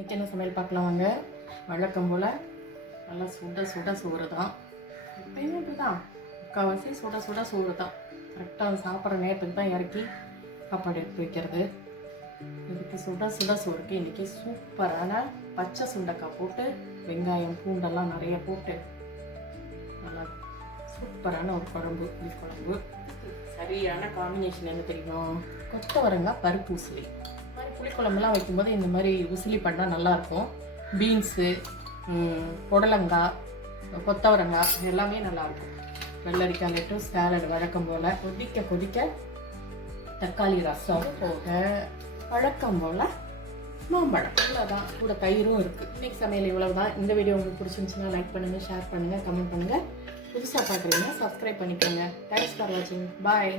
இன்றைக்கி என்ன சமையல் பார்க்கலாம் வாங்க. வழக்கம் போல் நல்லா சுட சுட சோறு தான் எப்பயுமே இப்படி தான் முக்கால்வாசி சுட சுட சோறு தான் கரெக்டாக சாப்பிட்ற நேரத்துக்கு தான் இறக்கி சாப்பாடு எடுத்து வைக்கிறது. இதுக்கு சுட சுட சோறுக்கு இன்றைக்கி சூப்பரான பச்சை சுண்டக்காய் போட்டு வெங்காயம் பூண்டெல்லாம் நிறைய போட்டு நல்லா சூப்பரான ஒரு குழம்பு புளி குழம்பு சரியான காம்பினேஷன் என்ன தெரியுமா? கொத்தவரங்காய் பருப்பு உசிலி. புளிக்குழம்புலாம் வைக்கும்போது இந்த மாதிரி உசிலி பண்ணால் நல்லாயிருக்கும். பீன்ஸு புடலங்காய் கொத்தவரங்காய் எல்லாமே நல்லாயிருக்கும். வெள்ளரிக்காய் லெட்டும் சேலட் வழக்கம் போல் கொதிக்க கொதிக்க தக்காளி ரசம் போக வழக்கம் போல் மாம்பழம். இவ்வளோதான் கூட தயிரும் இருக்குது இன்றைக்கி சமையல் இவ்வளோ தான் இந்த வீடியோ உங்களுக்கு பிடிச்சிருந்துச்சுன்னா லைக் பண்ணுங்கள் ஷேர் பண்ணுங்கள் கமெண்ட் பண்ணுங்கள் புதுசாக பார்க்குறீங்கன்னா சப்ஸ்கிரைப் பண்ணிக்கோங்க. தேங்க்ஸ் ஃபார் வாட்சிங் பாய்